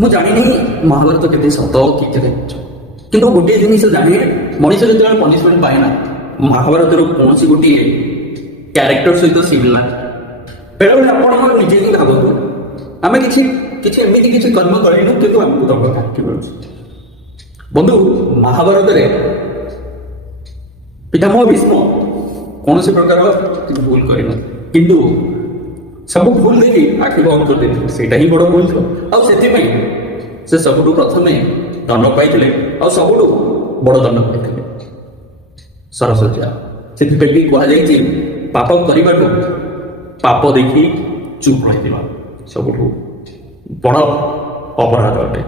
ମୁଁ ଜାଣିନି ମହାଭାରତ କେତେ ସତ କି କେତେ ମିଛ, କିନ୍ତୁ ଗୋଟିଏ ଜିନିଷ ଜାଣେ, ମଣିଷ ଯେତେବେଳେ ପନିଶମେଣ୍ଟ ପାଏ ନା, ମହାଭାରତର କୌଣସି ଗୋଟିଏ କ୍ୟାରେକ୍ଟର ସହିତ ସିମିଲାର। ବେଳେବେଳେ ଆପଣ ନିଜେ ହିଁ ଭାବନ୍ତୁ, ଆମେ କିଛି କିଛି ଏମିତି କିଛି କର୍ମ କରିନୁ କିନ୍ତୁ ଆମକୁ ଦଣ୍ଡ କାହିଁକି ମିଳୁଛି। ବନ୍ଧୁ, ମହାଭାରତରେ ପିତାମହ ଭୀଷ୍ମ କୌଣସି ପ୍ରକାର ଭୁଲ କରିନ, କିନ୍ତୁ ସବୁ ଭୁଲ ଦେଖି ଆଖି ବନ୍ଦ କରିଦେଇଥିଲେ, ସେଇଟା ହିଁ ବଡ଼ ଭୁଲ ଥିଲା। ଆଉ ସେଥିପାଇଁ ସେ ସବୁଠୁ ପ୍ରଥମେ ଦଣ୍ଡ ପାଇଥିଲେ, ଆଉ ସବୁଠୁ ବଡ଼ ଦଣ୍ଡ ପାଇଥିଲେ ସରସ୍ୱତୀ। ସେଥିପାଇଁ ବି କୁହାଯାଇଛି ପାପ କରିବାଠୁ ପାପ ଦେଖି ଚୁପ୍ ରହିଥିବା ସବୁଠୁ ବଡ଼ ଅପରାଧ ଅଟେ।